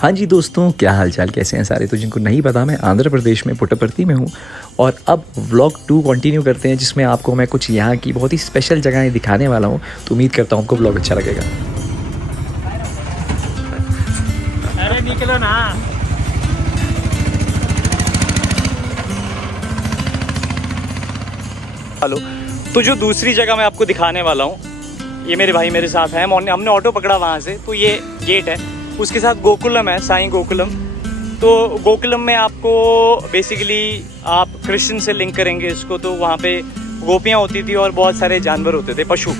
हाँ जी दोस्तों, क्या हाल चाल, कैसे हैं सारे। तो जिनको नहीं पता, मैं आंध्र प्रदेश में पुट्टपर्ती में हूँ और अब व्लॉग 2 कंटिन्यू करते हैं, जिसमें आपको मैं कुछ यहाँ की बहुत ही स्पेशल जगहें दिखाने वाला हूँ। तो उम्मीद करता हूँ आपको व्लॉग अच्छा लगेगा। अरे निकलो ना। हेलो, तो जो दूसरी जगह मैं आपको दिखाने वाला हूँ, ये मेरे भाई मेरे साथ हैं। हमने ऑटो पकड़ा वहाँ से, तो ये गेट है, उसके साथ गोकुलम है, साईं गोकुलम। तो गोकुलम में आपको बेसिकली आप कृष्ण से लिंक करेंगे इसको, तो वहाँ पे गोपियाँ होती थी और बहुत सारे जानवर होते थे, पशु।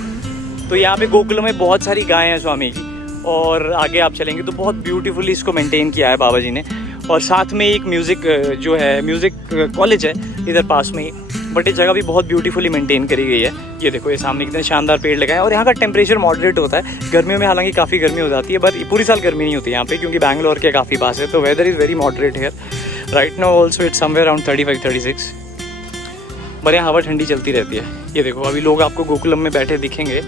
तो यहाँ पे गोकुलम में बहुत सारी गायें हैं स्वामी की, और आगे आप चलेंगे तो बहुत ब्यूटीफुली इसको मेंटेन किया है बाबा जी ने। और साथ में एक म्यूज़िक जो है, म्यूज़िक कॉलेज है इधर पास में ही, बट ये जगह भी बहुत ब्यूटीफुली मेंटेन करी गई है। ये देखो, ये सामने कितने शानदार पेड़ लगाए हैं। और यहाँ का टेम्परेचर मॉडरेट होता है। गर्मियों में हालांकि काफ़ी गर्मी हो जाती है, बट पूरी साल गर्मी नहीं होती यहाँ पे, क्योंकि बैंगलोर के काफ़ी पास है। तो weather is very moderate here right now. Also it's somewhere around 35-36, पर यहाँ हवा ठंडी चलती रहती है। ये देखो, अभी लोग आपको गोकुलम में बैठे दिखेंगे।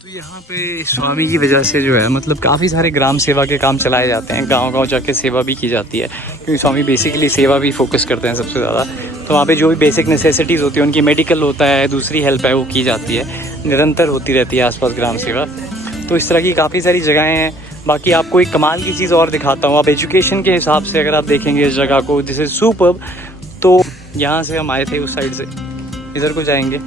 तो यहाँ पे स्वामी की वजह से जो है, मतलब काफ़ी सारे ग्राम सेवा के काम चलाए जाते हैं। गांव-गांव जाके सेवा भी की जाती है, क्योंकि स्वामी बेसिकली सेवा भी फोकस करते हैं सबसे ज़्यादा। तो वहाँ पे जो भी बेसिक नेसेसिटीज़ होती है, उनकी मेडिकल होता है, दूसरी हेल्प है, वो की जाती है, निरंतर होती रहती है आसपास ग्राम सेवा। तो इस तरह की काफ़ी सारी जगहें हैं। बाकी आपको एक कमाल की चीज़ और दिखाता हूँ। आप एजुकेशन के हिसाब से अगर आप देखेंगे इस जगह को, दिस इज़ सुपर्ब। तो यहाँ से हम आए थे, उस साइड से इधर को जाएंगे।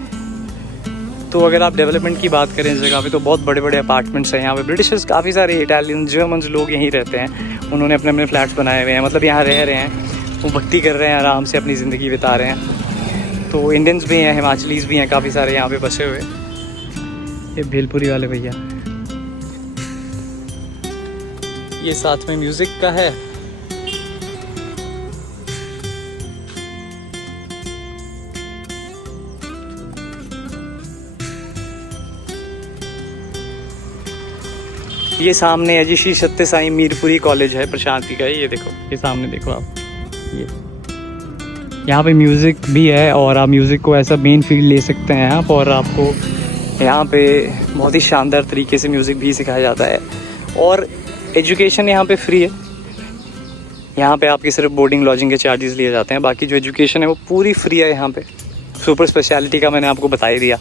तो अगर आप डेवलपमेंट की बात करें इस जगह पे, तो बहुत बड़े बड़े अपार्टमेंट्स हैं यहाँ पे। ब्रिटिशर्स काफ़ी सारे, इटालियन, जर्मन्स लोग यहीं रहते हैं। उन्होंने अपने अपने फ्लैट्स बनाए हुए हैं, मतलब यहाँ रह रहे हैं, वो भक्ति कर रहे हैं, आराम से अपनी ज़िंदगी बिता रहे हैं। तो इंडियंस भी हैं, हिमाचलीज़ भी हैं, काफ़ी सारे यहाँ पे बसे हुए। ये भेलपुरी वाले भैया, ये साथ में म्यूज़िक का है। ये सामने है जी श्री सत्य साईं मीरपुरी कॉलेज है, प्रशांति का। ये देखो, ये सामने देखो आप, ये यहाँ पे म्यूज़िक भी है, और आप म्यूज़िक को ऐसा मेन फील्ड ले सकते हैं आप। और आपको यहाँ पे बहुत ही शानदार तरीके से म्यूज़िक भी सिखाया जाता है। और एजुकेशन यहाँ पे फ्री है। यहाँ पे आपकी सिर्फ बोर्डिंग लॉजिंग के चार्जेस लिए जाते हैं, बाकी जो एजुकेशन है वो पूरी फ्री है यहाँ पे। सुपर स्पेशलिटी का मैंने आपको बता ही दिया।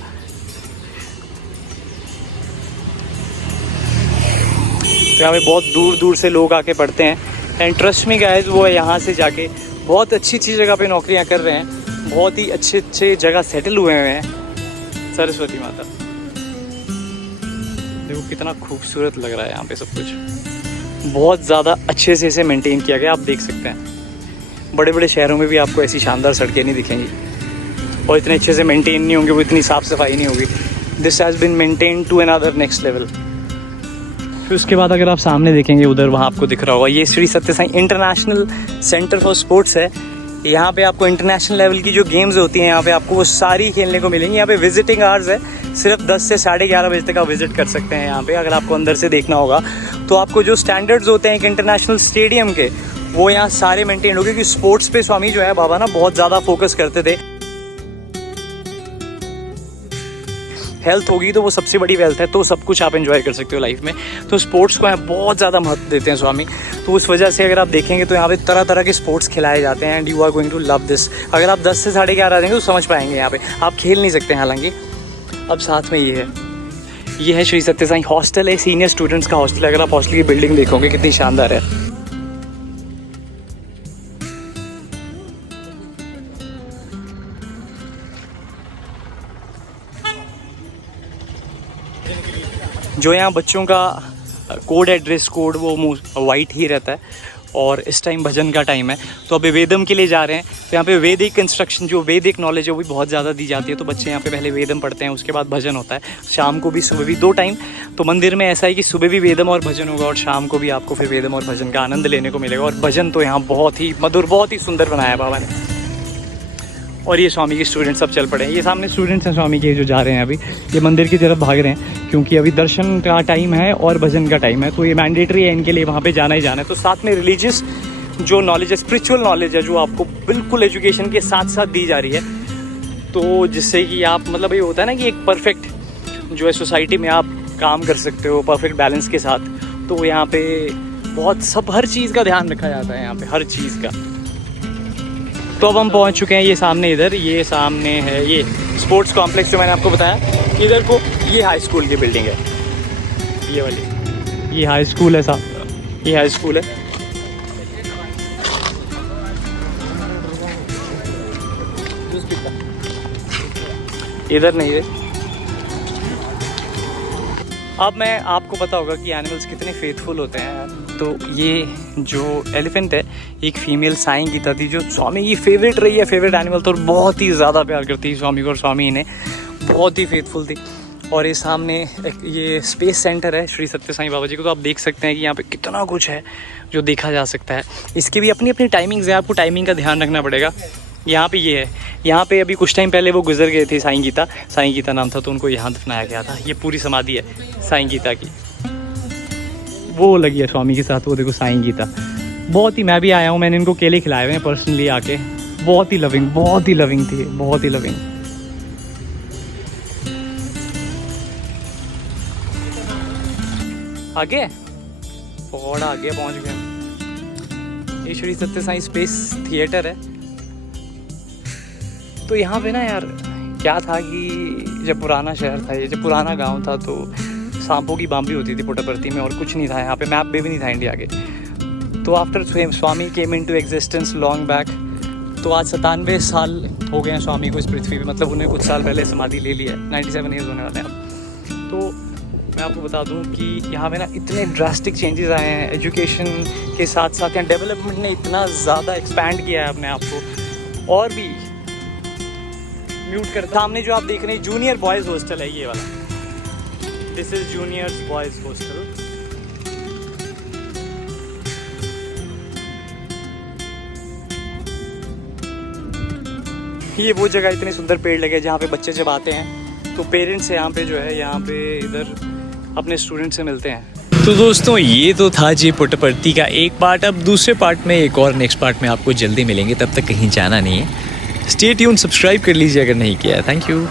तो यहाँ पे बहुत दूर दूर से लोग आके पढ़ते हैं। एंड ट्रस्ट मी गाइस, वो यहाँ से जाके बहुत अच्छी अच्छी जगह पे नौकरियाँ कर रहे हैं, बहुत ही अच्छे अच्छे जगह सेटल हुए हैं। सरस्वती माता, देखो कितना खूबसूरत लग रहा है यहाँ पे सब कुछ। बहुत ज़्यादा अच्छे से इसे मेंटेन किया गया, आप देख सकते हैं। बड़े बड़े शहरों में भी आपको ऐसी शानदार सड़कें नहीं दिखेंगी, और इतने अच्छे से मेंटेन नहीं होंगे, वो इतनी साफ़ सफाई नहीं होगी। This has been maintain to another next level. फिर उसके बाद अगर आप सामने देखेंगे, उधर वहाँ आपको दिख रहा होगा, ये Shri Sathya Sai international centre for sports है। यहाँ पे आपको इंटरनेशनल लेवल की जो गेम्स होती हैं, यहाँ पे आपको वो सारी खेलने को मिलेंगी। यहाँ पे विजिटिंग आवर्स है, सिर्फ 10 से 11:30 बजे तक आप विजिट कर सकते हैं यहाँ पे। अगर आपको अंदर से देखना होगा, तो आपको जो स्टैंडर्ड्स होते हैं एक इंटरनेशनल स्टेडियम के, वो यहाँ सारे मेंटेन हो गए। क्योंकि स्पोर्ट्स पे स्वामी जो है बाबा ना बहुत ज़्यादा फोकस करते थे। हेल्थ होगी तो वो सबसे बड़ी वेल्थ है, तो सब कुछ आप एंजॉय कर सकते हो लाइफ में। तो स्पोर्ट्स को यहाँ बहुत ज़्यादा महत्व देते हैं स्वामी। तो उस वजह से अगर आप देखेंगे तो यहाँ पे तरह तरह के स्पोर्ट्स खिलाए जाते हैं, and you are going to love this. अगर आप 10 से 11:30 आ जाएंगे तो समझ पाएंगे। यहाँ पे आप खेल नहीं सकते हालांकि। अब साथ में ये है श्री सत्य साईं हॉस्टल है, सीनियर स्टूडेंट्स का हॉस्टल है। अगर आप हॉस्टल की बिल्डिंग देखोगे कितनी शानदार है। जो यहाँ बच्चों का कोड है, ड्रेस कोड, वो वाइट ही रहता है। और इस टाइम भजन का टाइम है, तो अभी वेदम के लिए जा रहे हैं। तो यहाँ पे वैदिक इंस्ट्रक्शन, जो वैदिक नॉलेज है वो भी बहुत ज़्यादा दी जाती है। तो बच्चे यहाँ पे पहले वेदम पढ़ते हैं, उसके बाद भजन होता है, शाम को भी सुबह भी 2 टाइम। तो मंदिर में ऐसा है कि सुबह भी वेदम और भजन होगा और शाम को भी आपको फिर वेदम और भजन का आनंद लेने को मिलेगा। और भजन तो यहाँ बहुत ही मधुर, बहुत ही सुंदर बनाया है बाबा ने। और ये स्वामी के स्टूडेंट सब चल पड़े हैं, ये सामने स्टूडेंट्स हैं स्वामी के जो जा रहे हैं अभी, ये मंदिर की तरफ भाग रहे हैं क्योंकि अभी दर्शन का टाइम है और भजन का टाइम है। तो ये मैंडेटरी है इनके लिए, वहाँ पे जाना ही जाना है। तो साथ में रिलीजियस जो नॉलेज है, स्पिरिचुअल नॉलेज है, जो आपको बिल्कुल एजुकेशन के साथ साथ दी जा रही है, तो जिससे कि आप मतलब ये होता है ना कि एक परफेक्ट जो है सोसाइटी में आप काम कर सकते हो परफेक्ट बैलेंस के साथ। तो यहाँ पे बहुत सब हर चीज़ का ध्यान रखा जाता है यहाँ पे, हर चीज़ का। तो अब हम पहुँच चुके हैं ये सामने, इधर ये सामने है ये स्पोर्ट्स कॉम्प्लेक्स जो मैंने आपको बताया। इधर को ये हाई स्कूल की बिल्डिंग है, ये वाली, ये हाई स्कूल है साहब, ये हाई स्कूल है। इधर नहीं है। अब मैं आपको पता होगा कि एनिमल्स कितने फेथफुल होते हैं। तो ये जो एलिफेंट है, एक फीमेल साईं गीता थी जो स्वामी की फेवरेट रही है, फेवरेट एनिमल था और बहुत ही ज़्यादा प्यार करती है स्वामी को, और स्वामी इन्हें बहुत ही फेथफुल थी। और ये सामने एक ये स्पेस सेंटर है श्री सत्य साईं बाबा जी को। तो आप देख सकते हैं कि यहाँ पे कितना कुछ है जो देखा जा सकता है। इसकी भी अपनी अपनी टाइमिंग्स है, आपको टाइमिंग का ध्यान रखना पड़ेगा। यहाँ पे ये है, यहाँ पे अभी कुछ टाइम पहले वो गुजर गए थे, साईं गीता नाम था, तो उनको यहाँ दफनाया गया था। ये पूरी समाधि है साईं गीता की, वो लगी है स्वामी के साथ, वो देखो साईं गीता। बहुत ही, मैं भी आया हूँ, मैंने इनको केले खिलाए हुए हैं पर्सनली आके, बहुत ही लविंग, बहुत ही लविंग थी, बहुत ही लविंग। आगे थोड़ा आगे पहुँच गए। ये श्री सत्य साईं स्पेस थिएटर है। तो यहाँ पे ना यार क्या था कि जब पुराना शहर था ये, जब पुराना गांव था, तो सांपों की बाम्बी होती थी पुट्टपर्थी में और कुछ नहीं था यहाँ पे, मैप भी नहीं था इंडिया के। तो after Swami came into existence long back, तो आज 97 साल हो गए हैं स्वामी को इस पृथ्वी पे, मतलब उन्हें कुछ साल पहले समाधि ले लिया है, 97 ईयर्स होने वाले हैं अब। तो मैं आपको बता दूं कि यहाँ पे ना इतने ड्रास्टिक चेंजेस आए हैं एजुकेशन के साथ साथ, यहाँ डेवलपमेंट ने इतना ज़्यादा एक्सपैंड किया है अपने आप को। और भी म्यूट कर, सामने जो आप देख रहे हैं जूनियर बॉयज़ हॉस्टल है ये वाला, this is junior boys hostel. ये वो जगह, इतने सुंदर पेड़ लगे जहाँ पे बच्चे जब आते हैं तो पेरेंट्स यहाँ पे जो है, यहाँ पे इधर अपने स्टूडेंट से मिलते हैं। तो दोस्तों ये तो था जी पुट्टपर्थी का एक पार्ट। अब दूसरे पार्ट में, एक और नेक्स्ट पार्ट में आपको जल्दी मिलेंगे, तब तक कहीं जाना नहीं है। स्टे ट्यून, सब्सक्राइब कर लीजिए अगर नहीं किया है। Thank you.